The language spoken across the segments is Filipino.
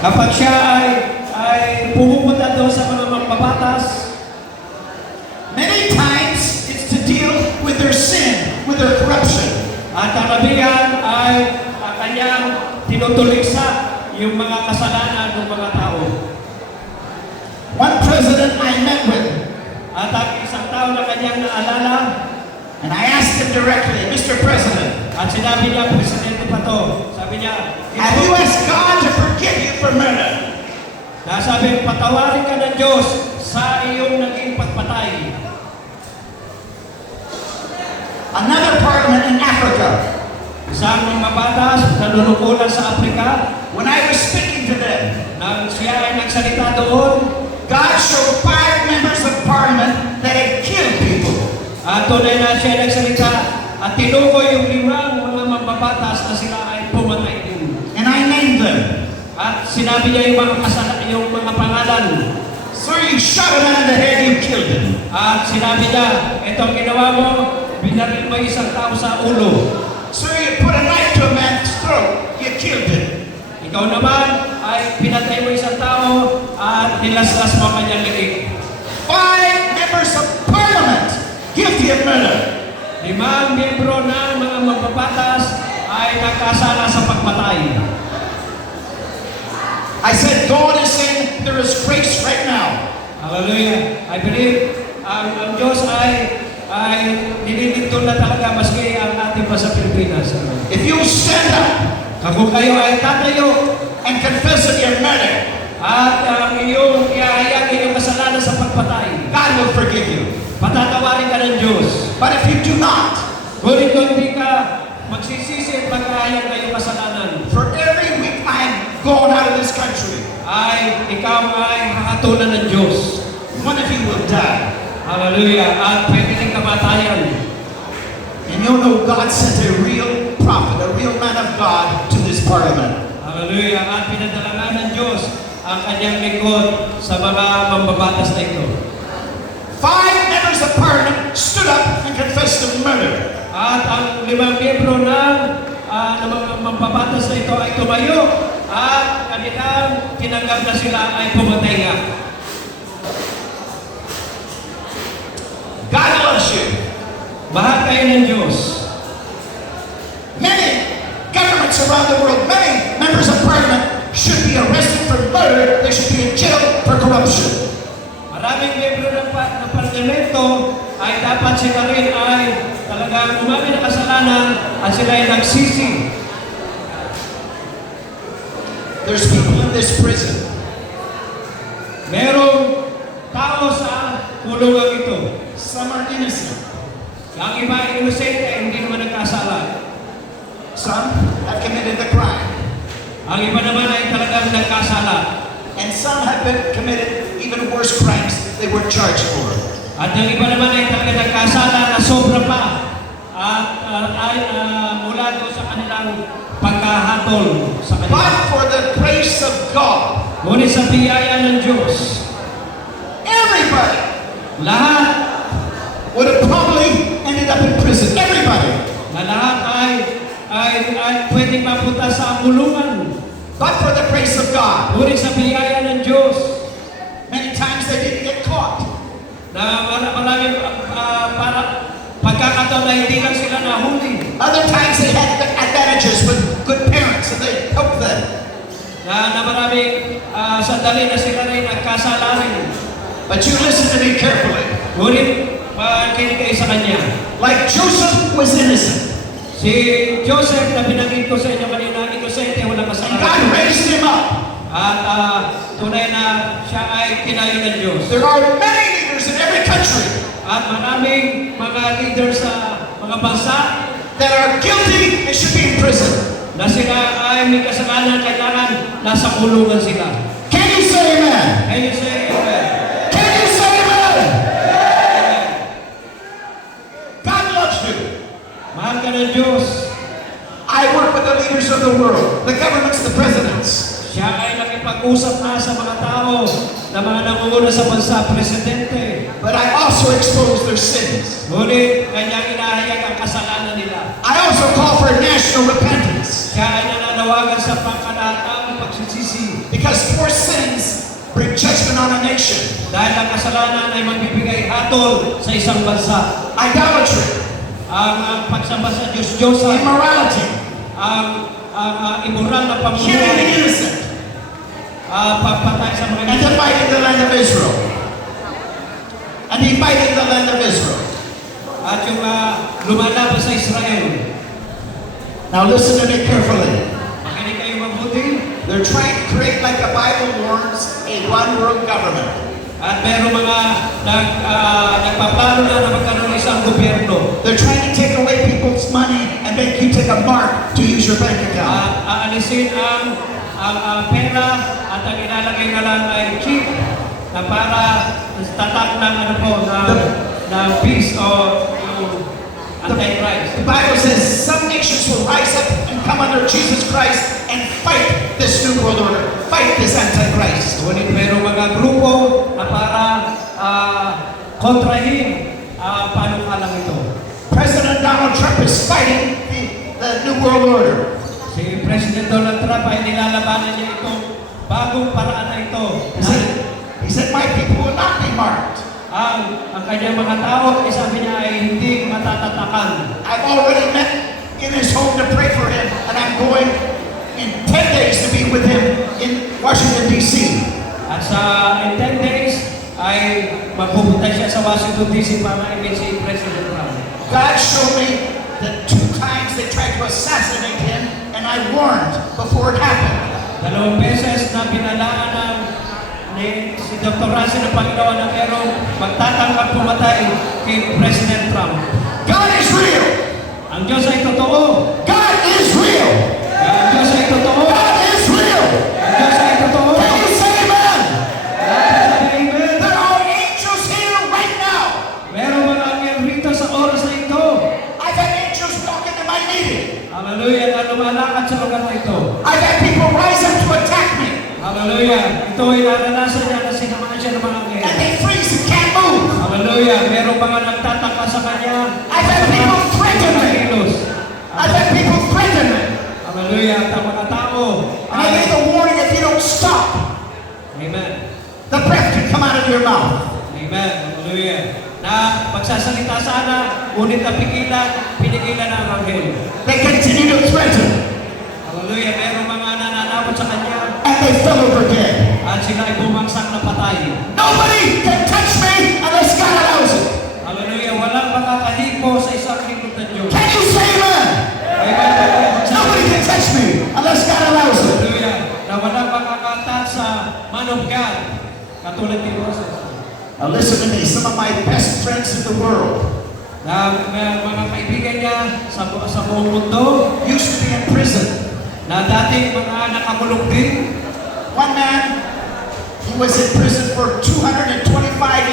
Kapag siya ay pumupunta doon sa mga magbabatas, many times it's to deal with their sin, with their corruption. at karamihan ay kanyang tinutuliksa yung mga kasalanan ng mga tao. One president I met with, At ang isang tao na kanyang naalala, and I asked him directly, Mr. President, at sinabi niya, Presidente pa to, sabi niya, have you asked God to forgive you for murder? nasabi, patawarin ka ng Diyos sa iyong naging pagpatay. Another parliament in Africa, Isang magbabatas na nunukulan sa Afrika, when I was speaking to them, nang siya ay nagsalita doon, God showed 5 members of parliament that had killed people. at tunay na siya nagsalita at tinukoy yung 5 mga magbabatas na sila ay pumatay din. And I named them. At sinabi niya yung mga pangalan. Sir, you shot a man in the head, you killed him. At sinabi niya, itong ginawa mo, binaril mo isang tao sa ulo. Sir, you put a knife to a man's throat, you killed him. Ikaw naman ay pinatay mo isang tao at nilaslas mo ang kanyang liig. 5 members of parliament guilty of murder. 5 miyembro ng mga magbabatas ay nakasala sa pagpatay. I said, God is saying there is grace right now. Hallelujah. I believe ang Diyos ay nililintol na talaga maski ang ating pa sa Pilipinas. If you stand up Kung kayo ay tatayo and confess of your murder, at ang iyong ihahayag iyong kasalanan sa pagpatay, God will forgive you. patatawarin ka ng Diyos. But if you do not, Ngunit kung hindi ka magsisisi at maghahayag ng iyong kasalanan, for every week I'm going out of this country, ay ikaw ay hakatulan ng Diyos. one of you will die. Hallelujah. At pwede rin kamatayan. And you'll know God sent a real prophet, a real man of God to this parliament. Hallelujah. At pinadala ng Diyos ang kanyang lingkod sa mga mambabatas na ito. 5 members of parliament stood up and confessed of murder. At ang 5 miyembro ng mga mambabatas na ito ay tumayo at kanilang tinanggap na sila ay pumatay nga. God loves you. Mahal kayo ng Diyos. Many governments around the world, many members of parliament should be arrested for murder. They should be in jail for corruption. Maraming miyembro ng parlamento ay dapat sila rin ay talagang umamin ng kasalanan at sila ay nagsisi. There's people in this prison. Merong tao sa kulungan ito. Some are innocent. Ang iba ay inosente, hindi naman nagkasala. Some have committed the crime. Ang iba naman ay talagang nagkasala. And some have been committed even worse crimes they were charged for. At ang iba naman ay talagang nagkasala na sobra pa. At mula doon sa kanilang pagkahatol sa But kanila. for the grace of God, Ngunit sa biyaya ng Diyos, everybody lahat would have probably ended up in prison. Everybody. na lahat ay pwedeng mapunta sa kulungan. But for the grace of God, Ngunit sa biyaya ng Diyos, many times they didn't get caught. na maraming para pagkakataon na hindi lang sila nahuli. Other times they had the advantages with good parents and they helped them. Na maraming sandali na sila rin nagkasala rin. But you listen to me carefully. Ngunit makinig kayo sa kanya. Like Joseph was innocent, Si Joseph na pinanggit ko sa inyo kanina, inosente, walang and kasalanan. God raised him up. At tunay na siya ay tinayo ng Diyos. There are many leaders in every country At maraming mga leader sa mga bansa that are guilty and should be in prison. na sila ay may kasalanan, kailangan nasa kulungan sila. Can you say amen? Can you say amen? Can you say amen? God loves you. Mahal ka ng Diyos. I work with the leaders of the world, the governments, the presidents. Siya ay nakipag-usap na sa mga tao na mga nangunguna sa bansa, presidente. But I also expose their sins. Ngunit kanyang inahayag ang kasalanan nila. I also call for national repentance. Siya ay nananawagan sa pangkalahatang magsisisi. Because four sins bring judgment on a nation. Dahil ang kasalanan ay magbibigay hatol sa isang bansa. Idolatry, Ang pagsamba sa Diyos-Diyosan, immorality, ang immoral na killing the pamumuhay, innocent, pagpatay sa mga and dividing the land of Israel. And dividing the land of Israel. at yung lumalaban sa Israel. Now listen to me carefully. Makinig kayo mabuti. They're trying to create, like the Bible warns, a one world government. At meron mga nagpaplano na magkaroon ng isang gobyerno. They're trying to take away people's money and make you take a mark to use your bank account. Aalisin ang pera at ang ilalagay na lang ay chip na para tatak ng ng peace o anti-Christ. The Bible says some nations will rise up and come under Jesus Christ and fight this new world order, fight this antichrist. Ngunit meron mga grupo na para kontrahin panukalang ito. President Donald Trump is fighting the new world order. Si President Donald Trump ay nilalabanan niya itong bagong paraan na ito. He said, my people will not be marked. Ang kanyang mga tao, sabi niya ay hindi matatatakan. I've already met in his home to pray for him, and I'm going in 10 days to be with him in Washington, D.C. At in 10 days, ay magpupunta siya sa Washington, D.C. para ma-event si President Trump. God showed me that 2 times they tried to assassinate him, and I warned before it happened. 2 beses na binalaan si Dr. Russell ng Panginoon ng Ero magtatangkap pumatay kay President Trump. God is real. Ang Diyos ay totoo. God is real. Ang Diyos ay totoo. God is real. Ang Diyos ay totoo. Can you say amen? Amen. There are angels here right now. Meron mga anghel rito sa oras na ito. I've had angels walk into my meeting. Hallelujah, na lumalakad sa lugar na ito. I've had people rise up to attack me. Hallelujah. Ito ay naranasan niya na sinamahan siya ng mga anghel. And they freeze and can't move. Hallelujah. Meron mga nagtataka sa kanya. I've had people threaten me. I've had people threaten me. Hallelujah. At ang mga tao. And I gave a warning, if you don't stop, Amen. the breath can come out of your mouth. Amen. Hallelujah. Na magsasalita sana, ngunit pinigilan ng anghel. They continue to threaten. Hallelujah. Meron mga nananabot sa kanya. And they fell over dead. At sila ay bumagsak na patay. Nobody can touch me unless God allows it. Hallelujah. Walang makakalipo sa isang lingkod ng Diyos. Can you say amen? Amen. Nobody can touch me unless God allows it. Hallelujah. Na walang makakatat sa man of God. Katulad ni Moses. Now listen to me. Some of my best friends in the world Na mga kaibigan niya sa buong mundo used to be in prison. na dating mga nakakulong din. One man, he was in prison for 225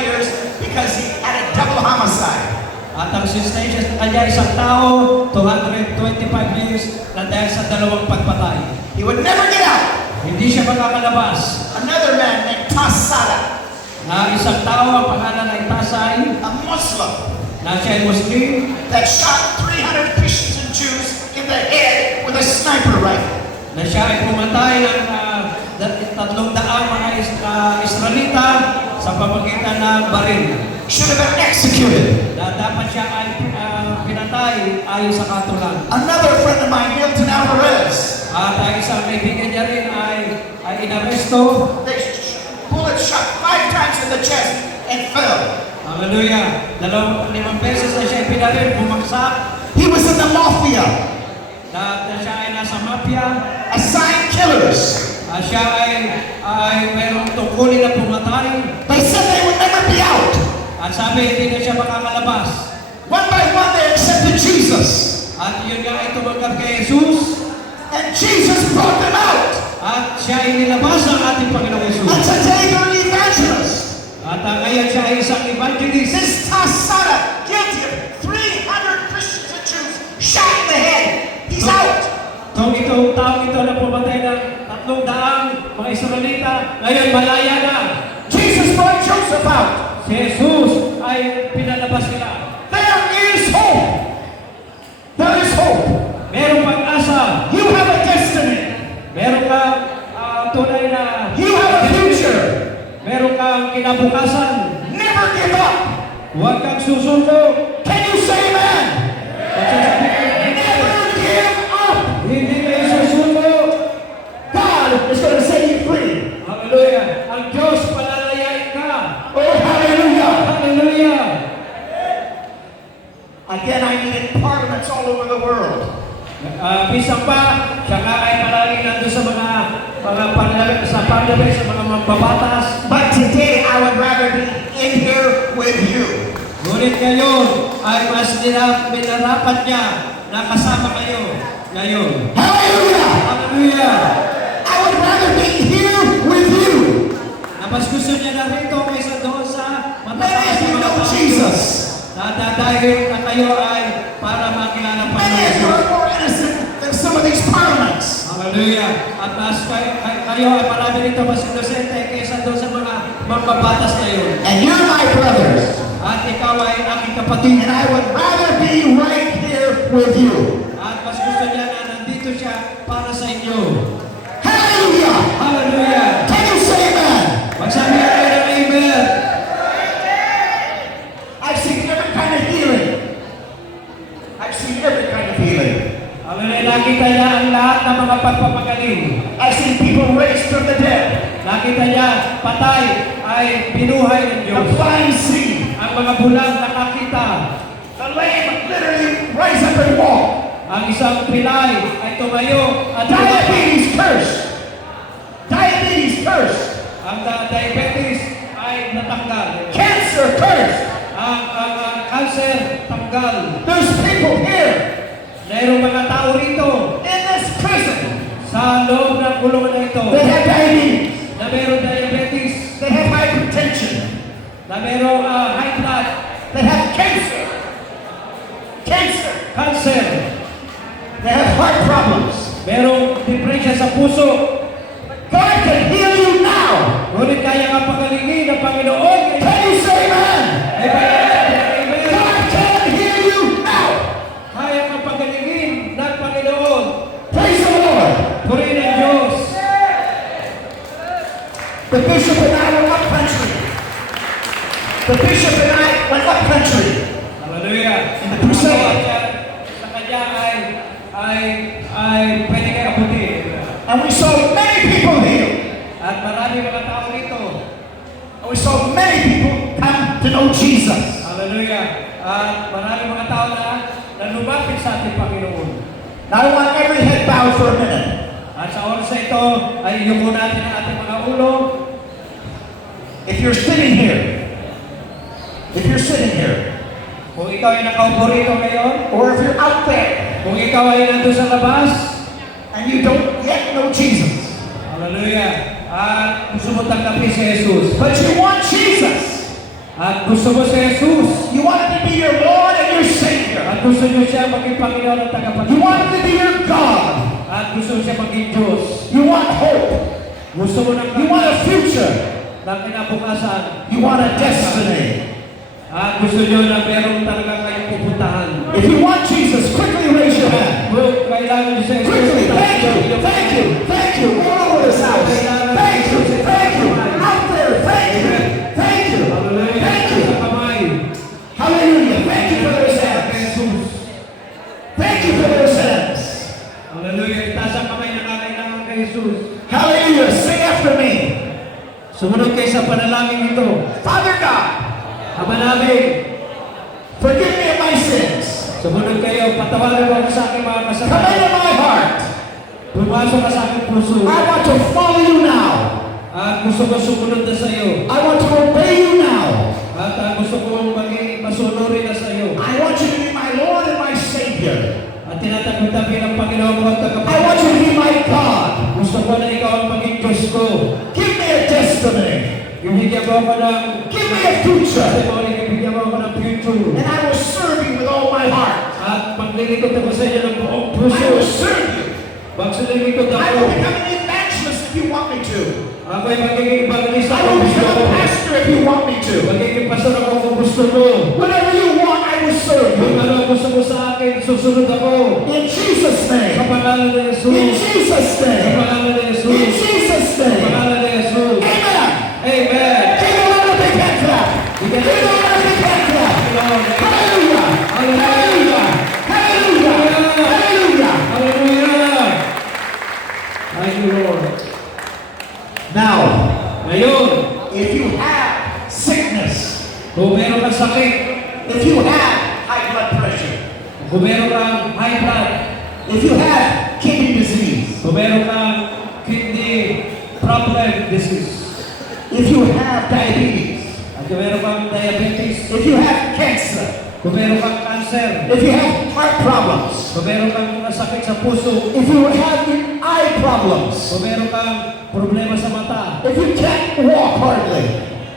years because he had a double homicide. At ang sentensya sa kanya isang tao, 225 years na dahil sa dalawang pagpatay. He would never get out. Hindi siya makakalabas. Another man named Tassada, Na isang tao, ang pangalan ay Tasay, a Muslim, na siya ay Muslim, that shot 300 Christians and Jews in the head with a sniper rifle. na siya ay pumatay ng 300 mga Israelita sa pamagitan ng baril. Should have been executed. Na dapat siya ay pinatay ayon sa katulan. Another friend of mine, Milton Alvarez, At ang isang kaibigan niya rin ay inaresto. bullet shot 5 times in the chest and fell. Hallelujah. 5 beses na siya pinaril, bumagsak. He was in the mafia, Na siya ay nasa mafia. assigned killers. Siya ay mayroong tungkulin na pumatay. They said they would never be out. At sabi, hindi na siya makakalabas. One by one, they accepted Jesus. At yun nga ay tumanggap kay Jesus. And Jesus brought them out. At siya ay nilabas ng ating Panginoong And Jesus. today they're evangelists. At ngayon siya ay isang evangelist. This Tassada, guilty of 300 Christians and Jews, shot in the head. He's out. Itong taong ito na pumatay ng 300 mga Israelita, ngayon malaya na. Jesus brought Joseph out. Si Jesus ay pinalabas nila. There is hope. There is hope. Merong pag-asa. You have a destiny. Meron ka tunay na You have a future. meron kang kinabukasan. Never give up. Huwag kang susuko. Can you say amen? Pagsasabi ko, Never give up. hindi kayo susuko. God is going to set you free. Hallelujah. Ang Diyos palalayain ka. Oh, hallelujah. Hallelujah. Again, I needed parliaments all over the world. Bisang pa, siya nga ay palaging nandun sa mga parliament, sa mga mambabatas. But today, I would rather be in here with you. Ngunit ngayon ay mas minarapat niya na kasama kayo ngayon. Hallelujah. Hallelujah! I would rather be here with you. Na mas gusto niya na rito kaysa doon sa Many matataas of na you mga know tao. Jesus. Dahil na kayo ay para makilala pa Many of you are more innocent than some of these parliaments. Hallelujah! At mas kayo ay marami rito mas inosente kaysa doon sa mga mambabatas na yun. And you're my brothers. At ikaw ay aking kapatid. And I would rather be right here with you. At mas gusto niya na nandito siya para sa inyo. Hallelujah. Hallelujah! Can you say amen? Magsabi ka kayo ng amen. I've seen every kind of healing. I've seen every kind of healing. Hallelujah! Nakita niya ang lahat ng mga pagpapagaling. I've seen people raised from the dead. Nakita niya patay ay binuhay ng The Diyos. blind see. Ang mga bulag nakakita. The lame literally rise up and walk. Ang isang pilay ay tumayo at Diabetes curse. Diabetes curse. ang diabetes ay natanggal. Cancer curse. Ang cancer tanggal. There's people here Mayroong mga tao rito in this prison sa loob ng kulungan na ito that have diabetes, na mayroong diabetes, that have hypertension, na mayroong high blood, that have cancer, cancer, cancer, that have heart problems. mayroong depresya sa puso. God can heal you now. Ngunit kaya nga pagalingin ng Panginoon. Can you say amen? Ay amen. God can heal you now. Kaya nga pagalingin ng Panginoon. Praise the Lord. Purihin ang Diyos. The bishop and I went up country. The bishop and I went up country. Hallelujah. In the crusade. Sa kanya ay pwede kayo abutin. And we saw many people healed. At marami mga tao rito. And we saw many people come to know Jesus. Hallelujah. At marami mga tao na lumapit sa ating Panginoon. Now I want every head bowed for a minute. At sa oras na ito ay iyuko natin ang ating mga ulo. If you're sitting here, Kung ikaw ay nakaupo rito ngayon, or if you're out there kung ikaw ay nandun sa labas, and you don't yet know Jesus, hallelujah, at gusto mo tanggapin si Jesus, but you want Jesus, at gusto mo si Jesus, you want Him to be your Lord and your Savior, at gusto niyo siya maging Panginoon at you tagapagligtas, want Him to be your God, at gusto mo siya maging Diyos, you want hope, gusto mo ng you want a future, ng kinabukasan, you want a destiny. at gusto niyo na meron talaga kayong pupuntahan. If you want Jesus, quickly raise your hand. Kung kailangan niyo si Jesus, Quickly, thank you, thank you, thank you, all over this house. Thank you, out there, thank you, thank you, Hallelujah. thank you. Sa kamay. Hallelujah, thank you for those hands. Jesus. Thank you for those hands. Hallelujah. Itaas ang kamay na kakailangan kay Jesus. Hallelujah, sing after me. Sumunod kayo sa panalangin ito. Father God, Ama namin, forgive me of my sins. sumunod kayo, patawarin mo ako sa aking mga Come kasalanan. into my heart. Pumasok ka sa aking puso. I want to follow you now. At gusto ko sumunod na sa iyo. I want to obey you now. At gusto ko maging masunurin na sa iyo. I want you to be my Lord and my Savior. At tinatabi ng Panginoon ko at I want you to be my God. Gusto ko na ikaw ang maging Diyos ko. Give me a destiny. Ibigyan mo ako ng Give me a future. testimony. Ibigyan mo ako ng future. And I will serve you with all my heart. At maglilingkod ako sa iyo ng buong I puso. will serve you. Magsilingkod I ako. will become an evangelist if you want me to. Ako ay magiging evangelista I kung will gusto become ko. a pastor if you want me to. Magiging pastor ako kung gusto mo. Whatever you want, I will serve Kung you. ano gusto mo sa akin, susunod ako. In Jesus' Sa name. pangalan ni In Jesus. Jesus' Sa name. pangalan ni In Jesus. Jesus' Jesus' name. Pangalan ni Jesus. Amen. Amen. Give the Lord a big hand clap. Give the Lord a big hand clap. Hallelujah. Hallelujah. Hallelujah. Hallelujah. Hallelujah. Thank you, Lord. Now, Ngayon, if you have sickness, kung meron kang sakit, if you have high blood pressure, kung meron kang high blood, if you have kidney disease, kung meron kang kidney problem disease, if you have diabetes, at kung meron kang diabetes, if you have cancer, kung meron kang cancer, if you have heart problems, kung meron kang mga sakit sa puso, if you have eye problems, kung meron kang problema sa mata, if you can't walk hardly,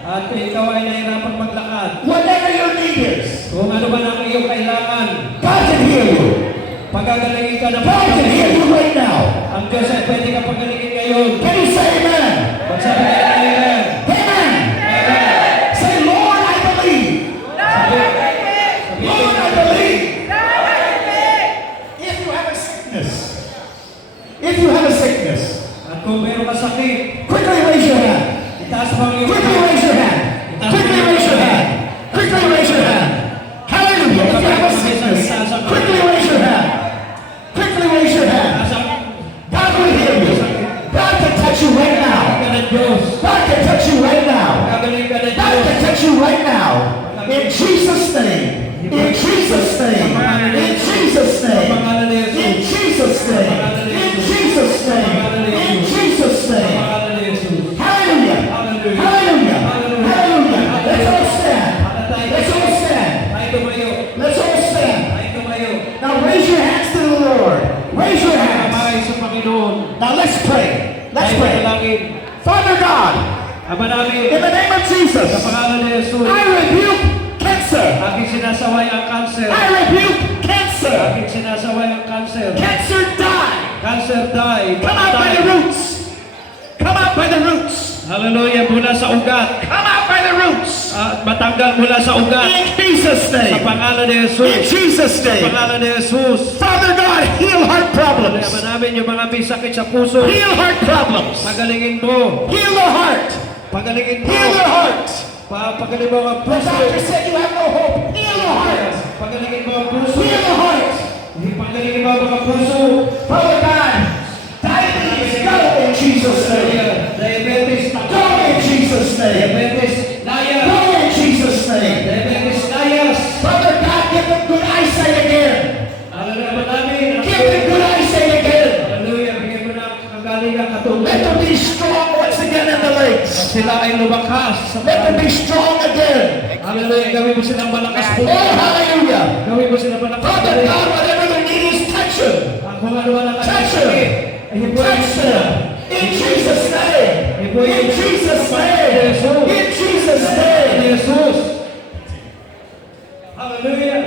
at ikaw ay nahirapan maglakad, whatever your need is, kung ano man ang iyong kailangan, God can heal you. pagagalingin ka ng God can heal you right now. ang Diyos ay pwede ka pagalingin ngayon. Can you say amen? Magsabi ka na amen. Amen. Amen. Say, Lord, I believe. Lord, I believe. If you have a sickness, if you have a sickness, At kung meron ka sakit, quickly raise your hand. itaas mo ang iyong Quickly raise your hand. Quickly raise your hand. Quickly raise your hand. Hallelujah. If you have a sickness, quickly raise your hand. Quickly raise your hand. Itaas ang God will heal you. God can touch you right now. ka ng Diyos. God can touch you right now. Pagagalingin ka ng God Diyos. can touch you right now. In Jesus' name. In Jesus' name. In Jesus' name. In Jesus' name. In Jesus' name. In Jesus' name. Pangalan ni Jesus. Hallelujah. Hallelujah. Hallelujah. Let's all stand. Let's all stand. Tayo tumayo. Let's all stand. Tayo tumayo. Now raise your hands to the Lord. Raise your hands. Kamay sa Panginoon. Now let's pray. Let's Tayo pray. manalangin. Father God, Ama namin, in the name of sa Jesus, pangalan ni Jesus, I rebuke cancer. aking sinasaway ang cancer. I rebuke cancer. Aking sinasaway ang cancer. Cancer die. Cancer die. Come out by the roots. Come out by the roots. Hallelujah. Mula sa ugat. Come out by the roots. At matanggal mula sa ugat. In Jesus' Sa name. pangalan ni In Jesus. Jesus' Sa name. pangalan ni Jesus. Father God, heal heart problems. Ama namin yung mga may sakit sa puso. Heal heart problems. Pagalingin mo. Heal the heart. Pagalingin mo. Heal the heart. Pagalingin mo ang The puso. doctor said you have no hope. Heal the heart. Pagalingin mo ang puso. Heal the heart. Pagalingin mo ang mga puso. Father God, diabetes, go in Jesus' name. Diabetes. Go in Jesus' name. Diabetes. Go Layas. in Jesus' name. Diabetes. Layas. Father God, give them good eyesight again. Hallelujah. Ama namin. Give them good eyesight again. Hallelujah. Bigyan mo ng kagalingan katulad. Let them be strong once again in the legs. Sila ay lumakas. Let them be strong again. Hallelujah. Gawin mo silang malakas po. Oh, hallelujah. Gawin mo silang malakas. Father God, whatever their need is, touch them. Ang kung ano man ang Touch sakit, them. ay hipuin Touch them. In Jesus' name. In Jesus' name. In Jesus' ni name. Jesus. Hallelujah.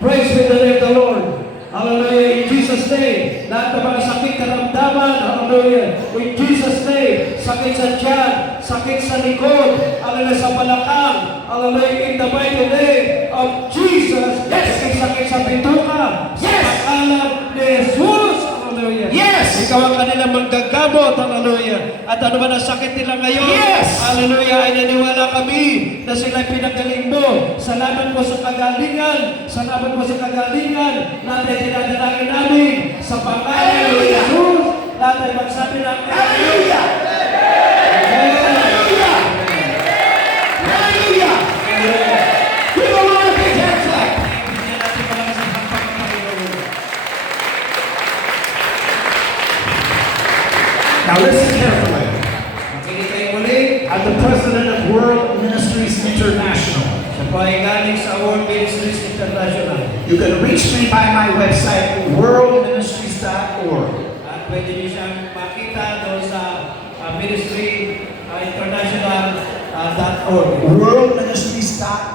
Praise be the name of the Lord. Hallelujah. In Jesus' name. Lahat ng mga sakit karamdaman. Hallelujah. In Jesus' name. Sakit sa tiyan. Sakit sa likod. Hallelujah. Sa balakang. Hallelujah. In the mighty name of Jesus. Yes. Sakit sa bituka. Sa Yes. pangalan ni Jesus. Hallelujah. Yes. Ikaw ang kanilang manggagamot. Hallelujah. At ano man ang sakit nila ngayon. Yes. Hallelujah. Ay naniwala kami na sila'y pinagaling mo. Salamat mo sa kagalingan. Salamat mo sa kagalingan. Lahat ay dinadalangin namin sa pangalan ni Hallelujah. Jesus. Lahat ay magsabi ng Hallelujah. Hallelujah. Hallelujah. Give the Lord a big hand clap. Bigyan natin malakas ang hakbang ng Panginoon. Now listen carefully. Makinig kayo muli. As the president of World Ministries International, Siya po ay galing sa World Ministries International. you can reach me by my website, worldministries.org. At pwede niyo siyang makita doon sa ministry international.org. Worldministries.org.